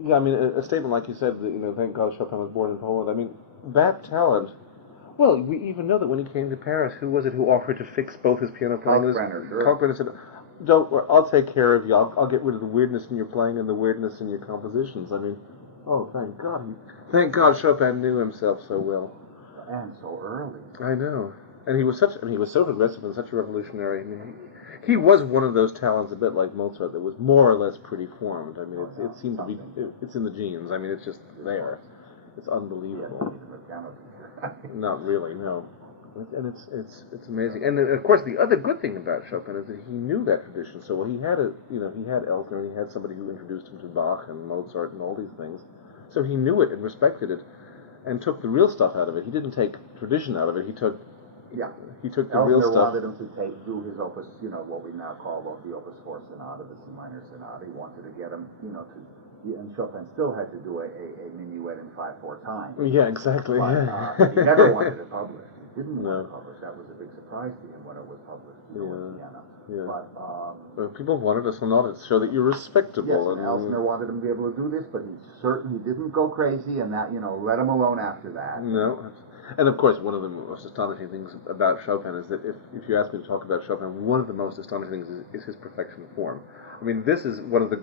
Yeah, I mean, a statement like you said, that, thank God Chopin was born in Poland. I mean, that talent. Well, we even know that when he came to Paris, who was it who offered to fix both his piano playing? Kalkbrenner said, "Don't worry, I'll take care of you. I'll get rid of the weirdness in your playing and the weirdness in your compositions." I mean, oh, thank God Chopin knew himself so well. And so early. I know. And he was so progressive and such a revolutionary. I mean, he was one of those talents, a bit like Mozart, that was more or less pretty formed. I mean, it seemed to be, it's in the genes. I mean, it's just there. It's unbelievable. Not really, no. And it's amazing. And of course, the other good thing about Chopin is that he knew that tradition so well. He had he had Elgar, and he had somebody who introduced him to Bach and Mozart and all these things. So he knew it and respected it, and took the real stuff out of it. He didn't take tradition out of it. He took the real stuff. Wanted him to do his opus, what we now call the Opus 4 Sonata, the C minor Sonata. He wanted to get him, and Chopin still had to do a minuet in 5/4 time. Yeah, exactly. But he never wanted it published. He didn't want it published. That was a big surprise to him when it was published. Piano. Yeah. But people wanted a sonata to show that you're respectable. Yes, and Elsner wanted him to be able to do this, but he didn't go crazy, and that let him alone after that. No. And of course, one of the most astonishing things about Chopin is that if you ask me to talk about Chopin, one of the most astonishing things is his perfection of form. I mean, this is one of the,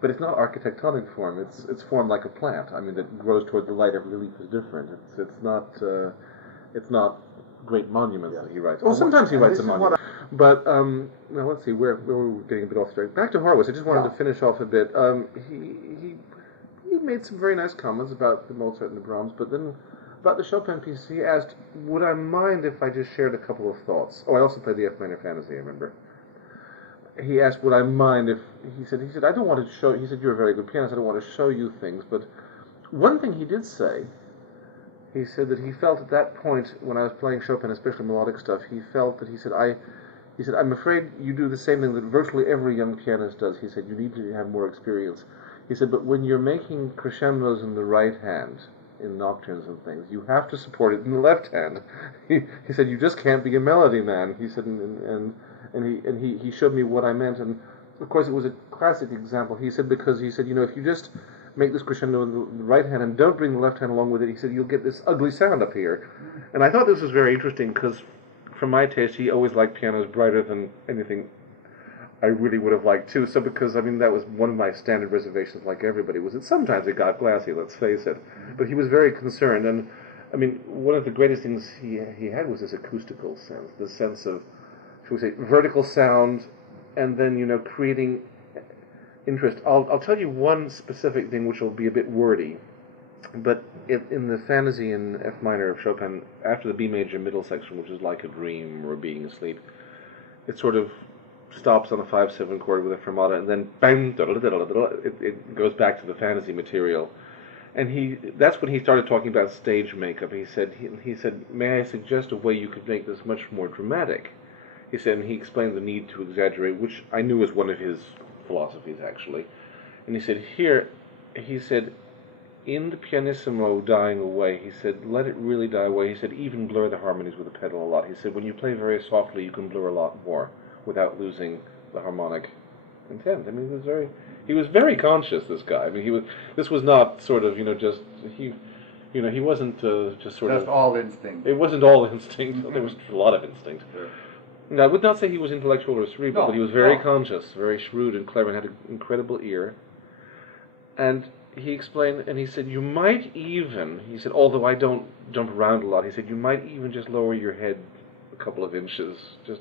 but it's not architectonic form. It's formed like a plant. I mean, that grows toward the light. Every leaf is different. It's not great monuments that he writes. Well, sometimes he writes a monument. But now let's see where we're getting a bit off track. Back to Horowitz. I just wanted to finish off a bit. He made some very nice comments about the Mozart and the Brahms, but then. About the Chopin piece, he asked, would I mind if I just shared a couple of thoughts? Oh, I also played the F minor Fantasy, I remember. He asked, would I mind if, he said, I don't want to show, he said, you're a very good pianist, I don't want to show you things, but one thing he did say, he said that he felt at that point, when I was playing Chopin, especially melodic stuff, he felt that, he said, I'm afraid you do the same thing that virtually every young pianist does. He said, you need to have more experience. He said, but when you're making crescendos in the right hand, in nocturnes and things, you have to support it in the left hand. He said, you just can't be a melody man. He said, and he showed me what I meant, and of course it was a classic example. He said, because he said, if you just make this crescendo in the right hand and don't bring the left hand along with it, he said, you'll get this ugly sound up here. And I thought this was very interesting because, for my taste, he always liked pianos brighter than anything I really would have liked too. So because, I mean, that was one of my standard reservations, like everybody, was that sometimes it got glassy, let's face it. But he was very concerned, and I mean, one of the greatest things he had was this acoustical sense, this sense of, shall we say, vertical sound, and then, creating interest. I'll tell you one specific thing which will be a bit wordy, but in the Fantasy in F minor of Chopin, after the B major middle section, which is like a dream or being asleep, it sort of stops on a 5/7 chord with a fermata, and then bang, it goes back to the fantasy material. And that's when he started talking about stage makeup. He said, may I suggest a way you could make this much more dramatic? He said, and he explained the need to exaggerate, which I knew was one of his philosophies, actually. And he said, in the pianissimo dying away, he said, let it really die away. He said, even blur the harmonies with the pedal a lot. He said, when you play very softly, you can blur a lot more without losing the harmonic intent. I mean, he was very conscious, this guy. I mean, this was not sort of, he wasn't just sort of... Just all instinct. It wasn't all instinct. There was a lot of instinct. Sure. And I would not say he was intellectual or cerebral, but he was very conscious, very shrewd and clever, and had an incredible ear. And he explained, and he said, you might even, he said, although I don't jump around a lot, he said, you might even just lower your head a couple of inches, just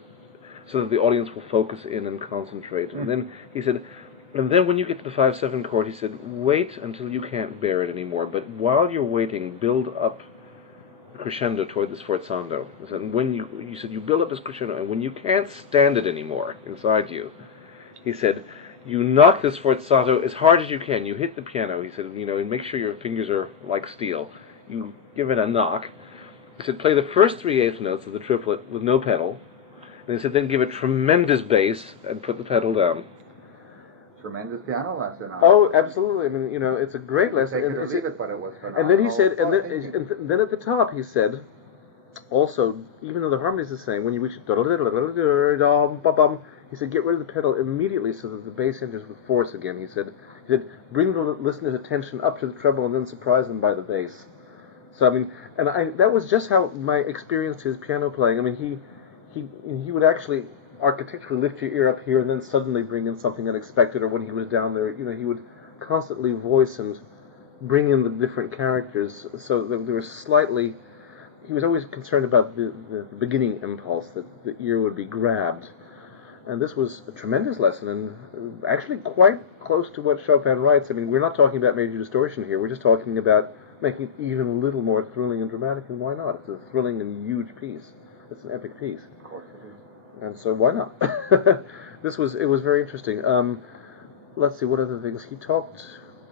so that the audience will focus in and concentrate. And then he said, and then when you get to the 5/7 chord, he said, wait until you can't bear it anymore. But while you're waiting, build up the crescendo toward the sforzando. He said, and when you build up this crescendo, and when you can't stand it anymore inside you, he said, you knock this sforzato as hard as you can. You hit the piano. He said, and make sure your fingers are like steel. You give it a knock. He said, play the first 3/8 notes of the triplet with no pedal. And he said, then give a tremendous bass and put the pedal down. Tremendous piano lesson. Oh, absolutely. I mean, it's a great lesson. Take it or leave it, but it was phenomenal. And then he said, and then at the top he said, also, even though the harmony is the same, when you reach he said, get rid of the pedal immediately so that the bass enters with force again. He said, bring the listener's attention up to the treble and then surprise them by the bass. So I mean, that was just how I experienced his piano playing. I mean, he would actually architecturally lift your ear up here and then suddenly bring in something unexpected, or when he was down there, he would constantly voice and bring in the different characters, so that there was slightly, he was always concerned about the beginning impulse, that the ear would be grabbed. And this was a tremendous lesson, and actually quite close to what Chopin writes. I mean, we're not talking about major distortion here, we're just talking about making it even a little more thrilling and dramatic, and why not? It's a thrilling and huge piece. It's an epic piece. Of course it is. And so why not? It was very interesting. Let's see, what other things he talked.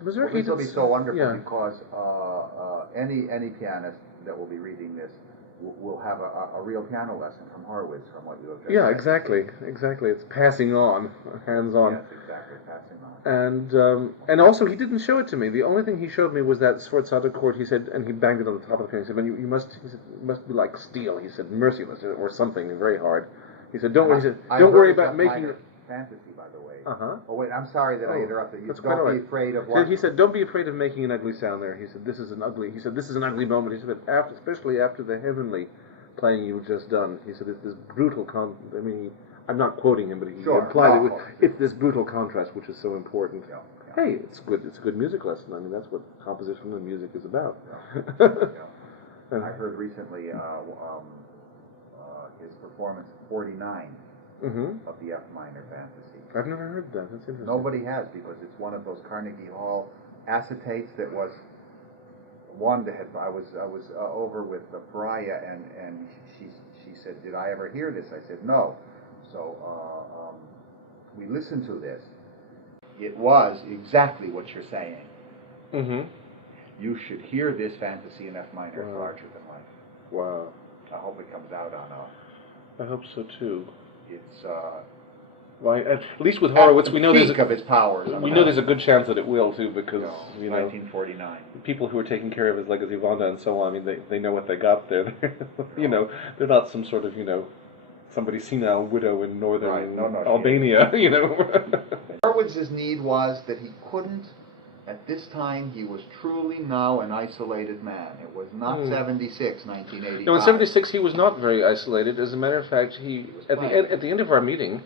Was there? This will be so wonderful because any pianist that will be reading this will have a real piano lesson from Horowitz, from what you have just said. Exactly. It's passing on, hands-on. Yes, exactly, passing on. And also he didn't show it to me. The only thing he showed me was that sforzata chord. He said, and he banged it on the top of the piano. He said, "You must." He said, "It must be like steel." He said, "Merciless," or something very hard. He said, "Don't worry." He said, "Don't worry about making." Fantasy, by the way. Oh wait, I'm sorry that I interrupted you. Don't be afraid of what. He said, "Don't be afraid of making an ugly sound there." He said, "This is an ugly." He said, "This is an ugly moment." He said, especially after the heavenly playing you've just done. He said, "It's this brutal I'm not quoting him, but he implied it's this brutal contrast which is so important." Yeah. Hey, it's good. It's a good music lesson. I mean, that's what composition and music is about. I heard recently his performance 49 of the F minor Fantasy. I've never heard that. That's interesting. Nobody has, because it's one of those Carnegie Hall acetates that was one that I was over with Pariah, and she said, "Did I ever hear this?" I said, "No." So we listened to this. It was exactly what you're saying. You should hear this Fantasy in F minor, larger than life. Wow. I hope it comes out on I hope so too. It's well, at least with Horowitz, we know there's a good chance that it will too, because 1949. People who are taking care of his legacy Vanda and so on, I mean, they know what they got there. They're not some sort of somebody senile widow in northern Albania. Horowitz's need was that he couldn't. At this time, he was truly now an isolated man. It was not 1985. No, in 76 he was not very isolated. As a matter of fact, at the end of our meeting,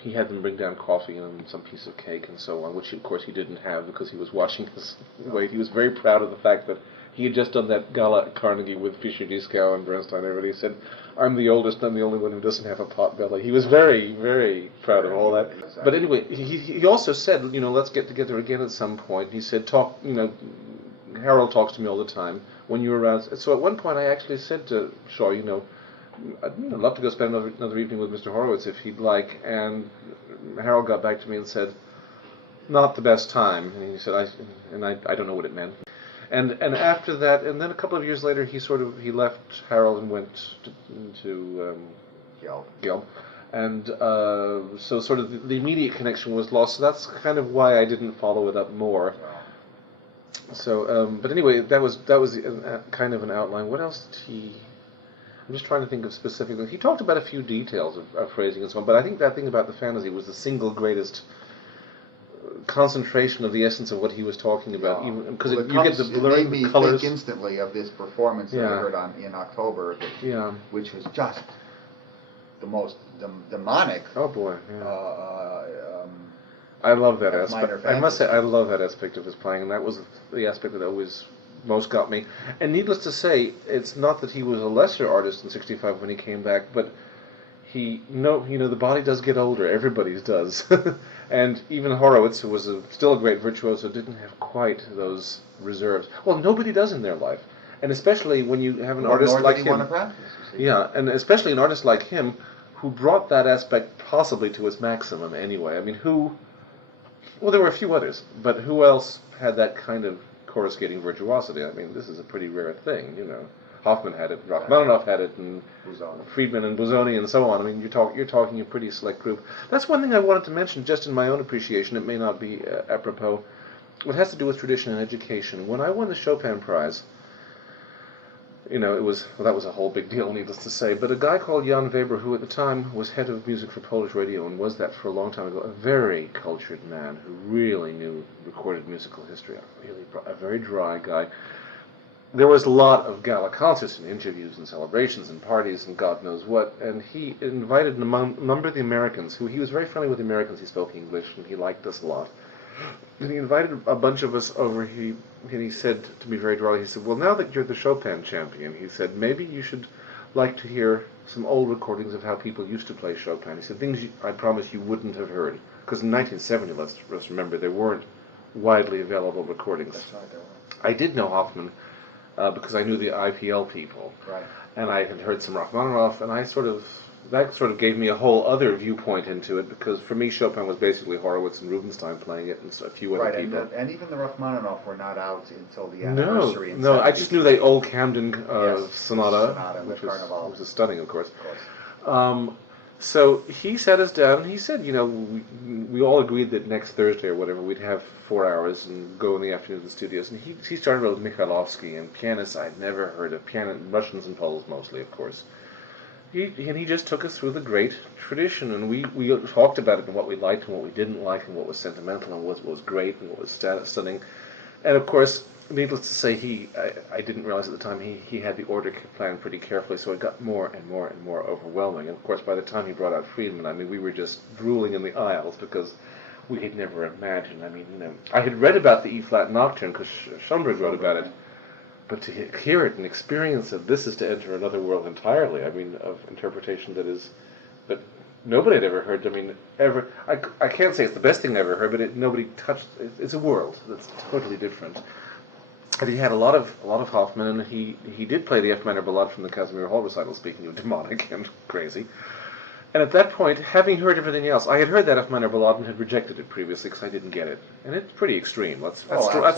he had them bring down coffee and some piece of cake and so on, which of course he didn't have because he was watching his weight. He was very proud of the fact that he had just done that gala at Carnegie with Fischer, Dieskau, and Bernstein. Everybody said, "I'm the oldest, I'm the only one who doesn't have a pot belly." He was very, very proud of all that. But anyway, he also said, let's get together again at some point. He said, Harold talks to me all the time when you're around. So at one point I actually said to Shaw, I'd love to go spend another evening with Mr. Horowitz if he'd like. And Harold got back to me and said, not the best time. And he said, I don't know what it meant. And after that, and then a couple of years later, he left Harold and went to Gelb. And so sort of the immediate connection was lost. So that's kind of why I didn't follow it up more. So, but anyway, that was kind of an outline. What else did he? I'm just trying to think of specifically. He talked about a few details of phrasing and so on. But I think that thing about the fantasy was the single greatest concentration of the essence of what he was talking about, because you get the blurring, the colors. It made me think instantly of this performance that I heard in October, which was just the most demonic. Oh boy! I love that aspect. I must say, I love that aspect of his playing, and that was the aspect that always most got me. And needless to say, it's not that he was a lesser artist in '65 when he came back, but the body does get older. Everybody's does. And even Horowitz, who was still a great virtuoso, didn't have quite those reserves. Well, nobody does in their life. And especially when you have an artist like him. And especially an artist like him, who brought that aspect possibly to its maximum anyway. I mean, there were a few others, but who else had that kind of coruscating virtuosity? I mean, this is a pretty rare thing, Hoffman had it, Rachmaninoff had it, and Friedman and Busoni and so on. I mean, you're talking a pretty select group. That's one thing I wanted to mention, just in my own appreciation. It may not be apropos. It has to do with tradition and education. When I won the Chopin Prize, it was, well, that was a whole big deal, needless to say. But a guy called Jan Weber, who at the time was head of music for Polish radio and was that for a long time ago, a very cultured man who really knew recorded musical history, a very dry guy. There was a lot of gala concerts and interviews and celebrations and parties and God knows what, and he invited a number of the Americans, who he was very friendly with the Americans, he spoke English, and he liked us a lot. And he invited a bunch of us over, and he said to me very dryly, he said, well, now that you're the Chopin champion, he said, maybe you should like to hear some old recordings of how people used to play Chopin. He said, things I promise you wouldn't have heard. Because in 1970, let's remember, there weren't widely available recordings. That's right, there were. I did know Hoffman because I knew the IPL people. Right. And I had heard some Rachmaninoff, and that sort of gave me a whole other viewpoint into it, because for me Chopin was basically Horowitz and Rubinstein playing it and a few other people. And even the Rachmaninoff were not out until the anniversary. No, I just knew the old Camden Sonata, with which was stunning, of course. So he sat us down and he said, we all agreed that next Thursday or whatever we'd have 4 hours and go in the afternoon to the studios. And he started with Mikhailovsky and pianists I'd never heard of, Russians and Poles mostly, of course. He just took us through the great tradition, and we talked about it and what we liked and what we didn't like and what was sentimental and what was great and what was stunning. And of course, needless to say, I didn't realize at the time he had the order planned pretty carefully, so it got more and more and more overwhelming. And of course, by the time he brought out Friedman, I mean, we were just drooling in the aisles because we had never imagined. I mean, I had read about the E-flat Nocturne because Schoenberg wrote about it. But to hear it and experience it, this is to enter another world entirely. I mean, of interpretation that nobody had ever heard. I mean, I can't say it's the best thing I ever heard, but nobody touched. It's a world that's totally different. And he had a lot of Hoffman, and he did play the F minor ballade from the Casimir Hall recital. Speaking of demonic and crazy. And at that point, having heard everything else, I had heard that F minor ballade and had rejected it previously because I didn't get it, and it's pretty extreme. That's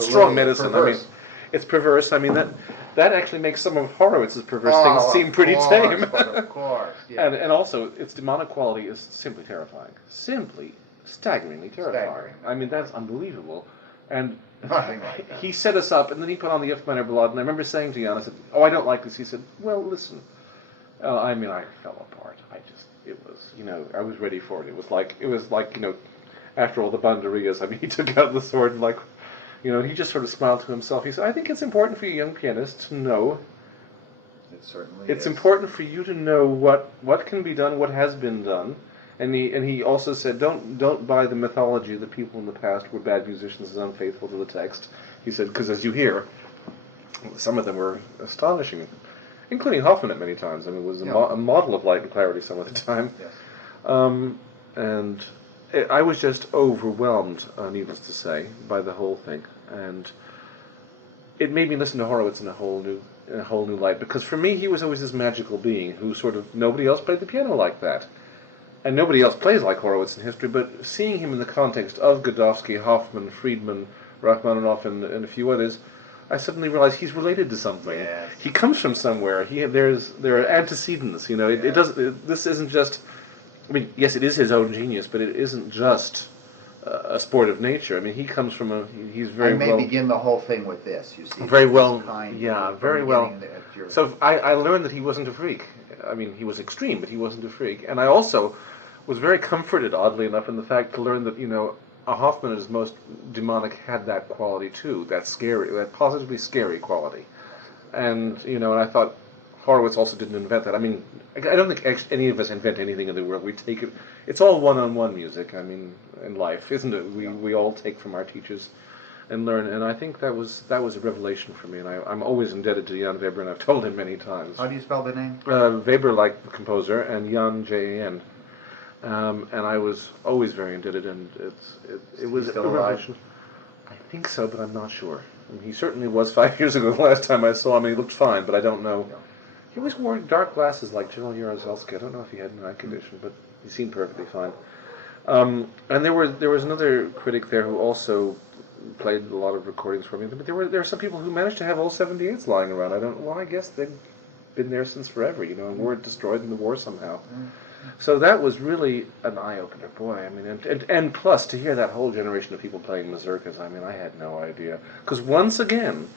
strong medicine. Perverse. I mean. It's perverse. I mean, that actually makes some of Horowitz's perverse things seem pretty tame. Of course, yeah. And also, its demonic quality is simply terrifying. Simply, staggeringly terrifying. I mean, that's unbelievable. And he set us up, and then he put on the F minor ballade, and I remember saying to Jan, I said, oh, I don't like this. He said, well, listen. I mean, I fell apart. I was ready for it. It was like, after all the banderias, I mean, he took out the sword and he just sort of smiled to himself. He said, I think it's important for you young pianists to know. It certainly It's important for you to know what can be done, what has been done. And he also said, don't buy the mythology that people in the past were bad musicians and unfaithful to the text. He said, because as you hear, some of them were astonishing, including Hoffman at many times. I mean, it was a model of light and clarity some of the time. Yes. And I was just overwhelmed, needless to say, by the whole thing. And it made me listen to Horowitz in a whole new light, because for me he was always this magical being who nobody else played the piano like that, and nobody else plays like Horowitz in history. But seeing him in the context of Godowsky, Hoffman, Friedman, Rachmaninoff, and a few others, I suddenly realized he's related to something. Yes. He comes from somewhere. There are antecedents. This isn't just. I mean, yes, it is his own genius, but it isn't just a sport of nature. I mean, he comes from he's very well... I may begin the whole thing with this, you see. Very well, very well. So I learned that he wasn't a freak. I mean, he was extreme, but he wasn't a freak. And I also was very comforted, oddly enough, in the fact to learn that, a Hoffman at his most demonic had that quality too, that positively scary quality. And, and I thought, Horowitz also didn't invent that. I mean, I don't think any of us invent anything in the world. We take it. It's all one-on-one music. I mean, in life, isn't it? We all take from our teachers and learn. And I think that was a revelation for me. And I'm always indebted to Jan Weber, and I've told him many times. How do you spell the name? Weber, like the composer, and Jan, Jan. And I was always very indebted, and it was a revelation. I think so, but I'm not sure. I mean, he certainly was 5 years ago. The last time I saw him, he looked fine, but I don't know. Yeah. He always wore dark glasses like General Jaruzelski. I don't know if he had an eye condition, but he seemed perfectly fine. And there was another critic there who also played a lot of recordings for me. But there were some people who managed to have all 78s lying around. I guess they've been there since forever, and were destroyed in the war somehow. So that was really an eye-opener. Boy, I mean, and plus to hear that whole generation of people playing mazurkas, I mean, I had no idea. Because once again,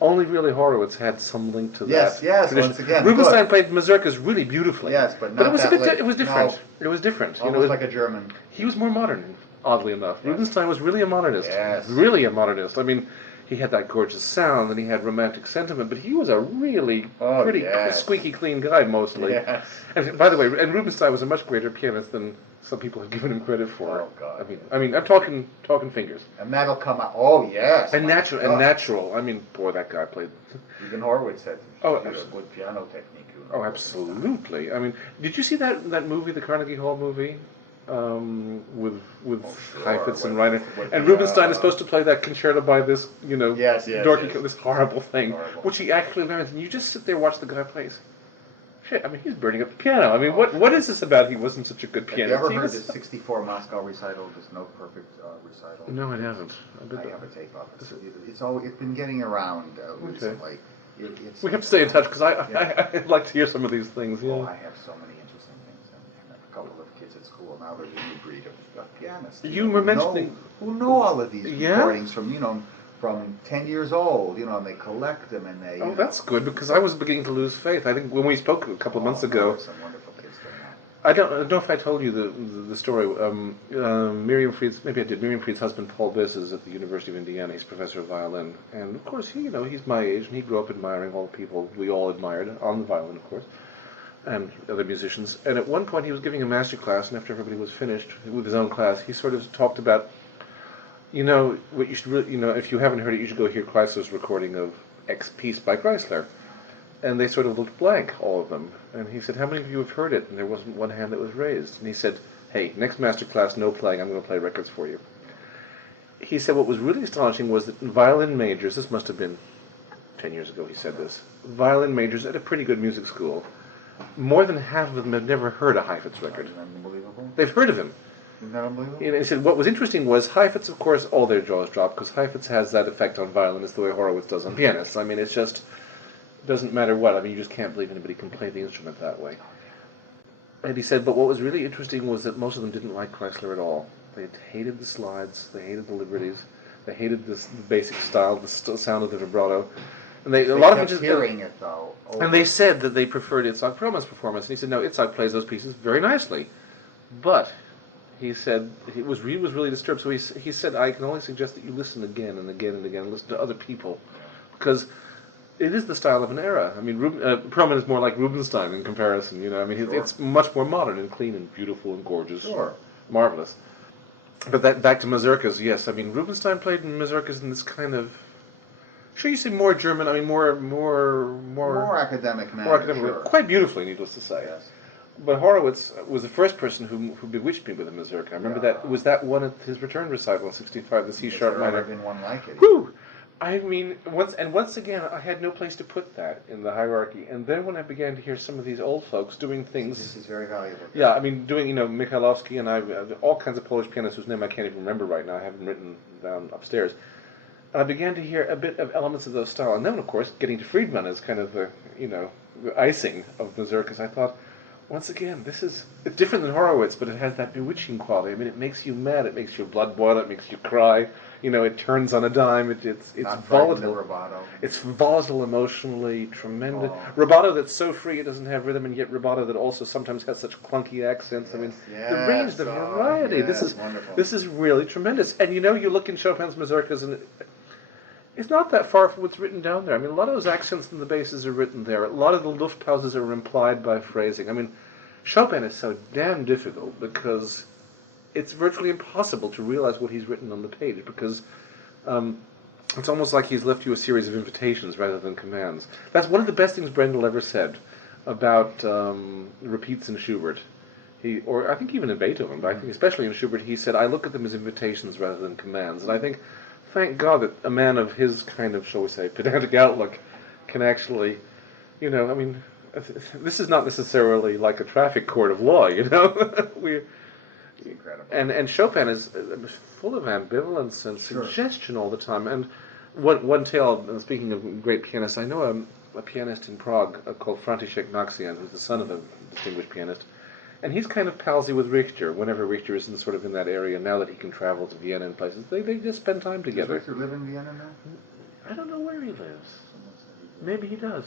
Only really Horowitz had some link to Yes, that yes, tradition. once again, Rubinstein good. played mazurkas really beautifully. Yes, but it not was that late. it was different. No. It was different. Almost it was, like a German. He was more modern, oddly enough. Yes. Rubinstein was really a modernist. Yes. Really a modernist. I mean, he had that gorgeous sound and he had romantic sentiment, but he was a really pretty squeaky clean guy mostly. Yes. And by the way, and Rubinstein was a much greater pianist than some people have given him credit for. Oh God. I mean, I'm talking fingers. And that'll come out. Oh yes. And natural. I mean, boy, that guy played. Even Horowitz said Oh, he had a good piano technique. Oh, absolutely. I mean, did you see that movie, the Carnegie Hall movie, with Heifetz and Reiner? And Rubinstein is supposed to play that concerto by this, dorky, this horrible thing, which he actually learns. And you just sit there, watch the guy plays. Shit, I mean, he's burning up the piano. I mean, what is this about? He wasn't such a good pianist. Have you ever heard the '64 Moscow recital? There's no perfect recital. No, I haven't. I have a tape of it. It's been getting around recently. We have to stay in touch because I'd like to hear some of these things. Yeah. Oh, I have so many interesting things, and a couple of kids at school now. They're the new breed of pianists. You were mentioning who know all of these recordings from 10 years old, and they collect them and they. Oh, that's good because I was beginning to lose faith. I think when we spoke a couple of months ago. Some wonderful kids there now. I don't know if I told you the story. Miriam Fried's, maybe I did. Miriam Fried's husband, Paul Biss, is at the University of Indiana. He's professor of violin, and of course, he's my age, and he grew up admiring all the people we all admired on the violin, of course, and other musicians. And at one point, he was giving a master class, and after everybody was finished with his own class, he sort of talked about, what you should really, if you haven't heard it, you should go hear Chrysler's recording of X piece by Chrysler. And they sort of looked blank, all of them. And he said, how many of you have heard it? And there wasn't one hand that was raised. And he said, hey, next master class, no playing, I'm going to play records for you. He said what was really astonishing was that violin majors, this must have been 10 years ago he said this, violin majors at a pretty good music school, more than half of them have never heard a Heifetz record. Isn't that unbelievable? They've heard of him. Isn't that unbelievable? And he said what was interesting was Heifetz, of course, all their jaws dropped, because Heifetz has that effect on violinists the way Horowitz does on pianists. I mean, it's just... doesn't matter what. I mean, you just can't believe anybody can play the instrument that way. And he said, but what was really interesting was that most of them didn't like Chrysler at all. They hated the slides, they hated the liberties, they hated the basic style, the sound of the vibrato. And a lot of them just hearing it though. And they said that they preferred Itzhak Perlman's performance. And he said, no, Itzhak plays those pieces very nicely, but he said he was really disturbed. So he said, I can only suggest that you listen again and again and again, and listen to other people, because it is the style of an era. I mean, Perlman is more like Rubinstein in comparison. I mean, it's much more modern and clean and beautiful and gorgeous, marvelous. But back to mazurkas, yes. I mean, Rubinstein played in mazurkas in this kind of, should you say more German? I mean, more academic manner. More academic, quite beautifully, needless to say. Yes. But Horowitz was the first person who bewitched me with a mazurka. I remember that one at his return recital in '65, the C sharp minor. There's never been one like it. Whew! I mean, once again, I had no place to put that in the hierarchy. And then when I began to hear some of these old folks doing things... This is very valuable. Yeah, I mean, doing, Mikhailovsky and all kinds of Polish pianists whose name I can't even remember right now. I have them written down upstairs. And I began to hear a bit of elements of those style. And then, of course, getting to Friedman as kind of the icing of mazurkas, I thought, once again, it's different than Horowitz, but it has that bewitching quality. I mean, it makes you mad, it makes your blood boil, it makes you cry. It turns on a dime. It's volatile. It's volatile emotionally, tremendous. Rubato that's so free it doesn't have rhythm, and yet rubato that also sometimes has such clunky accents. I mean, the range, the variety. This is really tremendous. And you look in Chopin's mazurkas, and it's not that far from what's written down there. I mean, a lot of those accents and the basses are written there. A lot of the Luftpauses are implied by phrasing. I mean, Chopin is so damn difficult because it's virtually impossible to realize what he's written on the page, because it's almost like he's left you a series of invitations rather than commands. That's one of the best things Brendel ever said about repeats in Schubert. Or I think even in Beethoven, but I think especially in Schubert, he said, I look at them as invitations rather than commands. And I think, thank God that a man of his kind of, shall we say, pedantic outlook can actually, I mean, this is not necessarily like a traffic court of law, It's incredible. And Chopin is full of ambivalence and suggestion all the time. And one tale, speaking of great pianists, I know a pianist in Prague called František Naxian, who's the son of a distinguished pianist. And he's kind of palsy with Richter. Whenever Richter is in that area, now that he can travel to Vienna and places, they just spend time together. Does Richter live in Vienna now? I don't know where he lives. Maybe he does.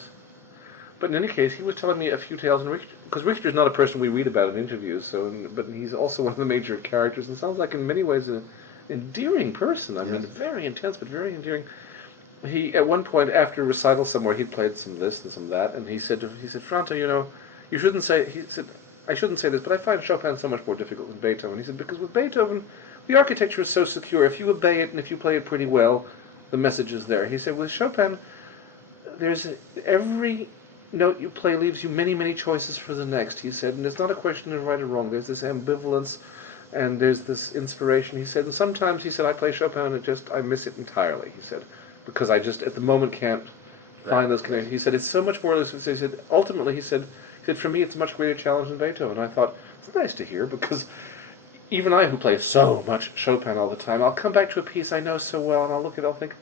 But in any case, he was telling me a few tales, and because Richter's not a person we read about in interviews, but he's also one of the major characters, and sounds like in many ways an endearing person. I mean, very intense, but very endearing. He, at one point, after a recital somewhere, he'd played some this and some that, and he said, Franto, you shouldn't say, he said, I shouldn't say this, but I find Chopin so much more difficult than Beethoven. He said, because with Beethoven, the architecture is so secure. If you obey it and if you play it pretty well, the message is there. He said, with Chopin, there's every note you play leaves you many, many choices for the next, he said, and it's not a question of right or wrong. There's this ambivalence and there's this inspiration, he said, and sometimes, he said, I play Chopin and I miss it entirely, he said, because I just, at the moment, can't find those connections. He said, it's so much more, he said, ultimately, he said, for me, it's a much greater challenge than Beethoven. I thought, it's nice to hear, because even I, who play so much Chopin all the time, I'll come back to a piece I know so well, and I'll look at it, I'll think,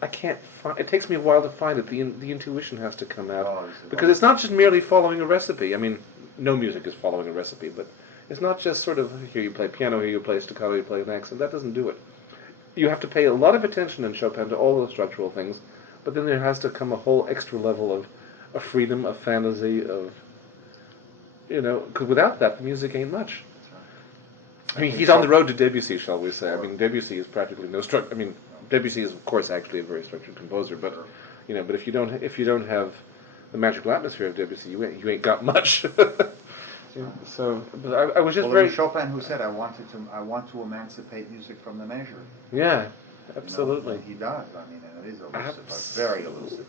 I can't find, it takes me a while to find it. The intuition has to come out. Because it's not just merely following a recipe. I mean, no music is following a recipe, but it's not just sort of, here you play piano, here you play staccato, here you play an accent. That doesn't do it. You have to pay a lot of attention in Chopin to all those structural things, but then there has to come a whole extra level of freedom, of fantasy, of, because without that, the music ain't much. I mean, he's on the road to Debussy, shall we say. I mean, Debussy is practically no structure. I mean, Debussy is, of course, actually a very structured composer, but but if you don't have the magical atmosphere of Debussy, you ain't got much. So, but I was just very. It was Chopin who said, "I want to emancipate music from the measure." Yeah, absolutely. He does. I mean, and it is elusive, very elusive.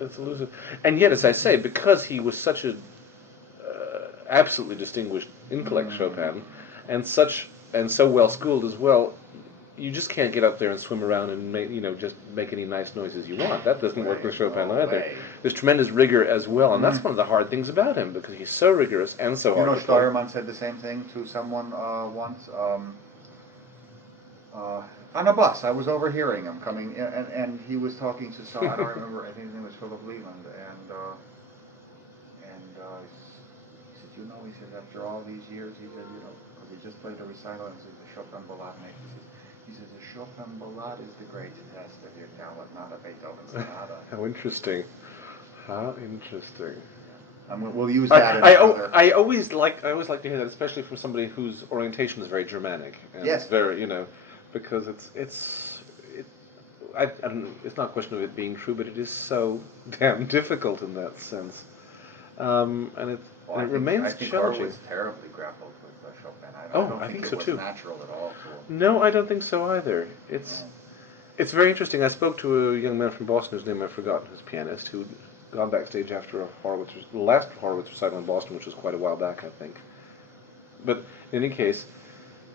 It's elusive, and yet, as I say, because he was such a absolutely distinguished intellect, Chopin, and so well schooled as well. You just can't get up there and swim around and just make any nice noises you want. That doesn't work with Chopin either. There's tremendous rigor as well, and that's one of the hard things about him, because he's so rigorous and so hard. Steuermann said the same thing to someone once on a bus. I was overhearing him coming, and he was talking to some. I don't remember. I think his name was Philip Leland, and he said, he said, after all these years, he said, because he just played a recital and said the Chopin Ballade. He says, the Chopin Ballade is the great test of your talent, not a Beethoven sonata. How interesting. How interesting. And we'll use that. I always like to hear that, especially from somebody whose orientation is very Germanic. And yes. Very, because it's not a question of it being true, but it is so damn difficult in that sense. And it remains challenging. Horowitz terribly grappled with Chopin. I don't think so it was too. Natural at all to him. No, I don't think so either. It's very interesting. I spoke to a young man from Boston whose name I've forgotten, who's a pianist, who'd gone backstage after the last Horowitz recital in Boston, which was quite a while back, I think. But in any case,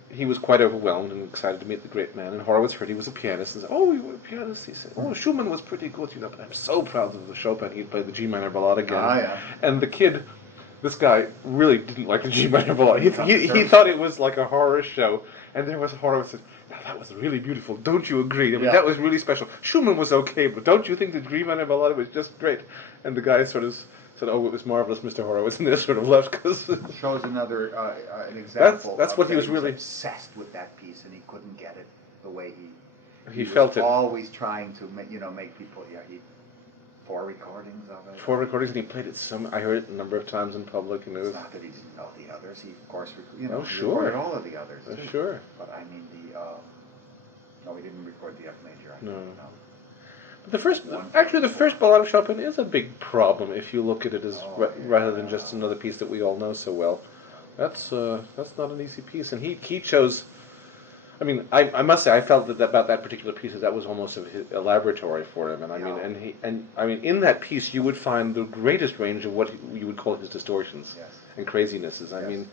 he was quite overwhelmed and excited to meet the great man. And Horowitz heard he was a pianist and said, "Oh, you were a pianist?" He said, "Oh, Schumann was pretty good, but I'm so proud of the Chopin. He'd played the G minor ballade again." Yeah. And the kid, this guy, really didn't like the G minor ballade. He thought it was like a horror show. And there was Horowitz said, "Now that was really beautiful. Don't you agree? I mean, that was really special. Schumann was okay, but don't you think the G minor ballade was just great?" And the guy sort of said, "Oh, it was marvelous, Mr. Horowitz," and they sort of left because it shows another an example. That's what he was really obsessed with that piece, and he couldn't get it the way he felt was it. Always trying to make people. He 4 recordings of it. 4 recordings, and he played it I heard it a number of times in public, and it was. It's not that he didn't know the others. He of course sure. recorded all of the others. Too. Sure. But I mean no, he didn't record the F major. No. The first ballade of Chopin is a big problem if you look at it as rather than just another piece that we all know so well. That's not an easy piece, and he chose. I mean, I must say I felt that about that particular piece that was almost a laboratory for him, and I mean in that piece you would find the greatest range of what you would call his distortions and crazinesses. I mean,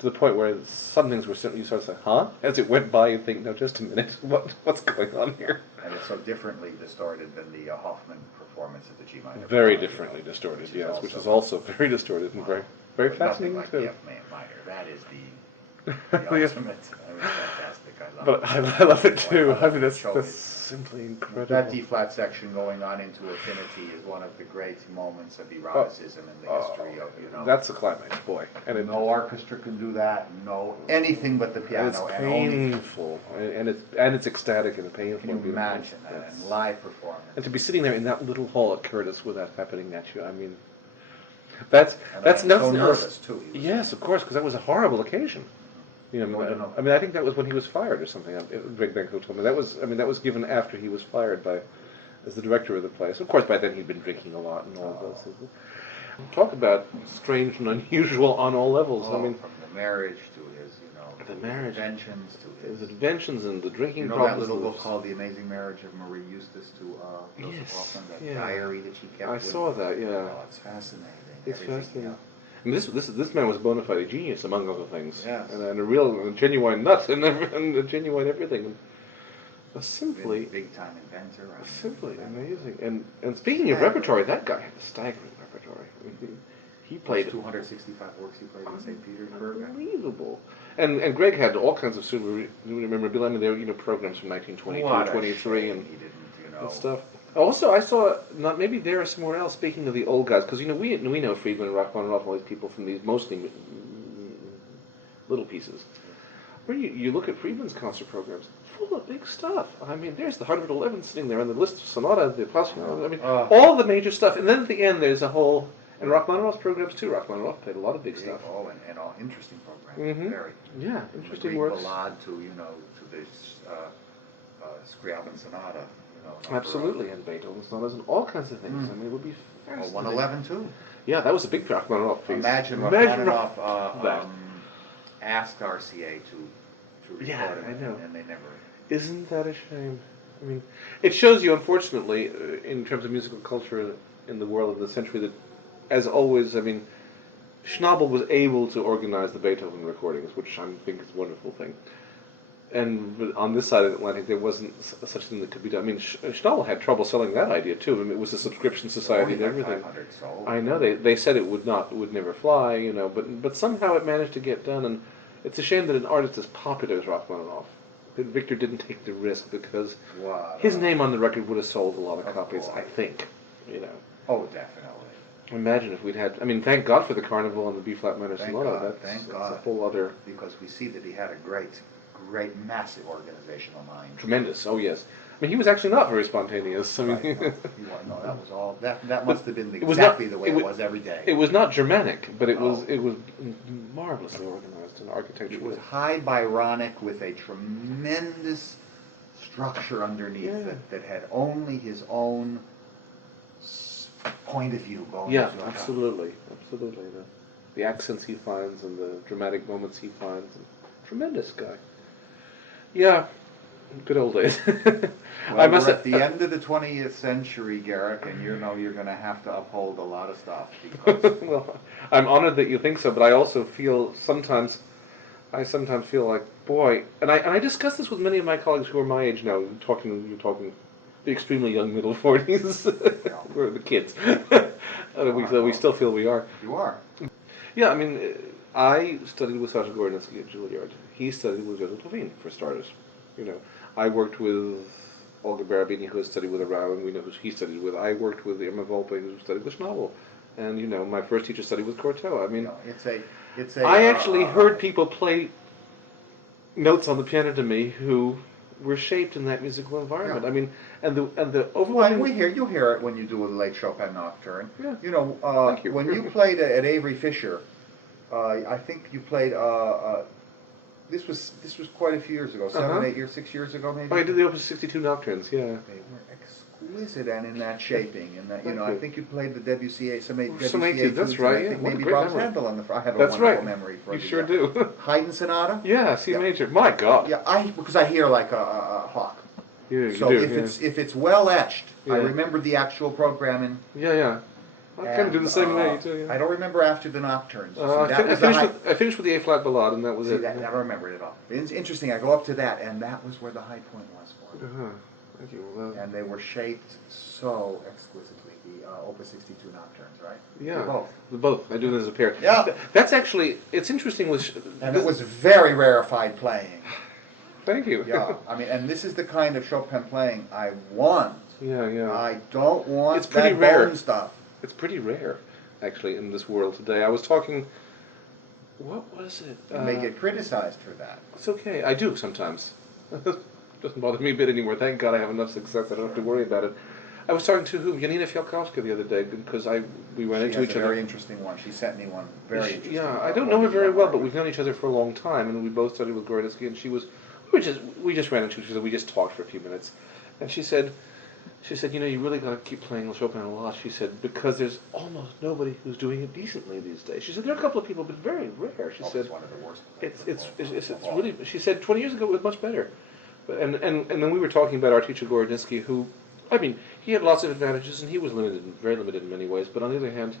to the point where some things were you sort of say, "Huh?" As it went by, you think, "No, just a minute, what's going on here?" And it's so differently distorted than the Hoffman performance of the G minor. Very differently distorted, yes, which is also very distorted and very, very fascinating like too. The F minor. That is the ultimate. I mean, fantastic. I love it too. I mean, that's simply incredible. That D-flat section going on into affinity is one of the great moments of eroticism in the history of, you know. That's the climax, boy. And no orchestra can do that. No anything but the piano. And it's painful, and it's ecstatic and painful. Can you imagine that? And live performance. And to be sitting there in that little hall at Curtis with that happening at you, I mean, that's so nervous too. Yes, of course, because that was a horrible occasion. You know, I mean, I think that was when he was fired or something. Greg Benko told me that was given after he was fired as the director of the place. Of course, by then he'd been drinking a lot and all of those things. Talk about strange and unusual on all levels. I mean, from the marriage to his, inventions to his inventions and the drinking problems. That little book called The Amazing Marriage of Marie Eustace to Joseph Hoffman, that diary that she kept. I saw that. Yeah. Oh, it's fascinating. It's fascinating. I mean, this man was a bona fide genius, among other things, yes. and a real genuine nut, and a genuine everything. And simply big time inventor. Simply amazing. And speaking of repertory, that guy had a staggering repertory. He played 265 works he played in St. Petersburg. Unbelievable. And Greg had all kinds of memorabilia. I mean, there were programs from 1922, 23, and stuff. Also, I saw maybe there or somewhere else. Speaking of the old guys, because we know Friedman, Rachmaninoff, all these people from these mostly little pieces. Where you look at Friedman's concert programs, full of big stuff. I mean, there's the 111 sitting there on the list of sonata, the Passion. I mean, all the major stuff. And then at the end, there's a whole. And Rachmaninoff's programs too. Rachmaninoff played a lot of big stuff. Oh, and all interesting programs. Mm-hmm. Very. Yeah, interesting Greek works. ballade to this Scriabin sonata. Absolutely, and Beethoven sonatas and all kinds of things. I mean, it would be fascinating. 111 too. Yeah, that was a big Rachmaninoff piece. Imagine Rachmaninoff asked RCA to record it, I know. and they never. Isn't that a shame? I mean, it shows you, unfortunately, in terms of musical culture in the world of the century, that, as always, I mean, Schnabel was able to organize the Beethoven recordings, which I think is a wonderful thing. And on this side of the Atlantic, there wasn't such a thing that could be done. I mean, Schnabel had trouble selling that idea too. I mean, it was a subscription society and everything. 500 sold. I know they said it would never fly, but somehow it managed to get done. And it's a shame that an artist as popular as Rachmaninoff, that Victor didn't take the risk, because his name on the record would have sold a lot of copies. I think, Oh, definitely. Imagine if we'd had. I mean, thank God for the Carnival and the B-flat minor sonata. Thank God. That's a whole other. Because we see that he had a great, massive organizational mind. Tremendous. Oh yes. I mean, he was actually not very spontaneous. I mean, no, that was all. That must have been exactly the way it was every day. It was not Germanic, but it was marvelously organized and architecturally. It was high Byronic with a tremendous structure underneath that had only his own point of view going. Yeah, absolutely. The accents he finds and the dramatic moments he finds. Tremendous guy. Yeah, good old days. Well, we're at the end of the 20th century, Garrick, and you're going to have to uphold a lot of stuff. Because well, I'm honored that you think so, but I also feel sometimes feel like, boy, and I discuss this with many of my colleagues who are my age now, you're talking the extremely young middle 40s. We're the kids. We still feel we are. You are. Yeah, I mean, I studied with Sasha Gordinsky at Juilliard. He studied with Joseph Levine, for starters. I worked with Olga Barabini, who has studied with Arau, and we know who he studied with. I worked with Irma Volpe, who studied with Schnabel. And, my first teacher studied with Cortot. I mean, I actually heard people play notes on the piano to me who were shaped in that musical environment. Yeah. I mean, and the overwhelming. Well, you'll hear it when you do a late Chopin nocturne. Yeah. Thank you. When you played at Avery Fisher, I think you played. This was quite a few years ago, 6 years ago, maybe. Oh, I did the Opus 62 nocturnes. Yeah. They were exquisite and in that shaping, and that I think you played the Debussy, some Debussy. That's right. I think maybe Brahms Handel on the. I have a that's wonderful right. memory for you. Sure do. Haydn Sonata. Yeah, C major. My God. Yeah, because I hear like a hawk. Yeah, so you do, if it's well etched, yeah. I remember the actual programming. Yeah. I kind of do the same way too. Yeah. I don't remember after the nocturnes. I finished with the A flat ballade, and that was it. I don't remember it at all. It's interesting. I go up to that, and that was where the high point was for me. Thank you. And they were shaped so exquisitely. The Opus 62 nocturnes, right? Yeah. Both. I do them as a pair. Yeah. That's actually. It's interesting with. And it was very rarefied playing. Thank you. Yeah, I mean, and this is the kind of Chopin playing I want. Yeah, yeah. I don't want It's pretty that rare. bone stuff. It's pretty rare, actually, in this world today. I was talking. What was it? You may get criticized for that. It's okay. I do sometimes. Doesn't bother me a bit anymore. Thank God I have enough success. I don't have to worry about it. I was talking to Janina Fialkowska the other day because we ran into each She has a other. very interesting one. She sent me one very interesting. Yeah, I don't know her very well, but we've known each other for a long time, and we both studied with Gorodinsky, and we just ran into each other. We just talked for a few minutes, and she said, you know, you really got to keep playing Chopin a lot. She said, because there's almost nobody who's doing it decently these days. She said there are a couple of people, but very rare. She said it's one of the worst. it's really. She said 20 years ago it was much better, and then we were talking about our teacher Gorodinsky, who, I mean, he had lots of advantages, and he was very limited in many ways. But on the other hand,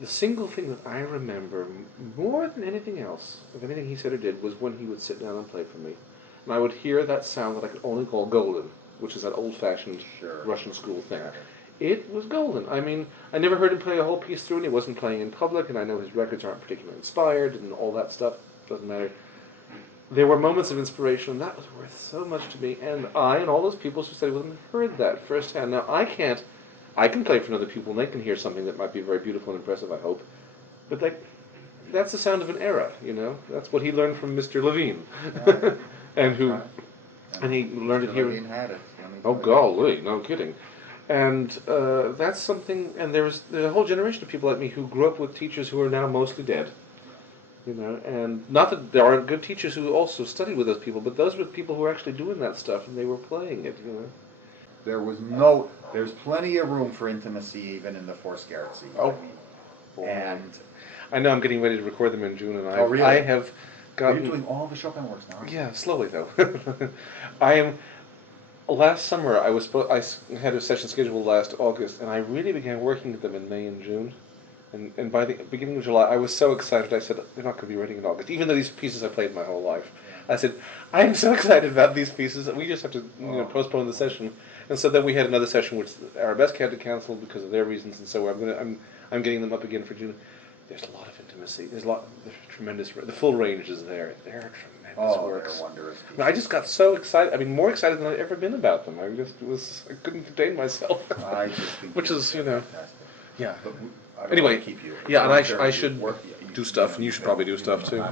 the single thing that I remember more than anything else of anything he said or did was when he would sit down and play for me, and I would hear that sound that I could only call golden, which is that old-fashioned Russian school thing. It was golden. I mean, I never heard him play a whole piece through, and he wasn't playing in public, and I know his records aren't particularly inspired, and all that stuff. Doesn't matter. There were moments of inspiration, and that was worth so much to me, and I and all those people who studied with him heard that firsthand. Now, I can play for other people, and they can hear something that might be very beautiful and impressive, I hope, but that's the sound of an era, you know? That's what he learned from Mr. Levine, and he learned it here. Levine had it. Oh, golly, no kidding. And that's something, and there's a whole generation of people like me who grew up with teachers who are now mostly dead. You know, and not that there aren't good teachers who also studied with those people, but those were people who were actually doing that stuff, and they were playing it, you know. There's plenty of room for intimacy even in the Forscherzi. Oh. And I know I'm getting ready to record them in June, and really? I have gotten... You're doing all the Chopin works now, aren't you? Yeah, slowly though. Last summer I had a session scheduled last August, and I really began working at them in May and June. And by the beginning of July, I was so excited. I said, they're not going to be ready in August, even though these pieces I played my whole life. I said, I'm so excited about these pieces that we just have to postpone the session. And so then we had another session which Arabesque had to cancel because of their reasons, and so I'm getting them up again for June. There's a lot of intimacy. There's tremendous. The full range is there. They're tremendous works. They're wondrous. I just got so excited. I mean, more excited than I've ever been about them. I couldn't contain myself. I just think which is, you know, fantastic. yeah. But Anyway, keep you. yeah, and I should do stuff, and you should probably do stuff too.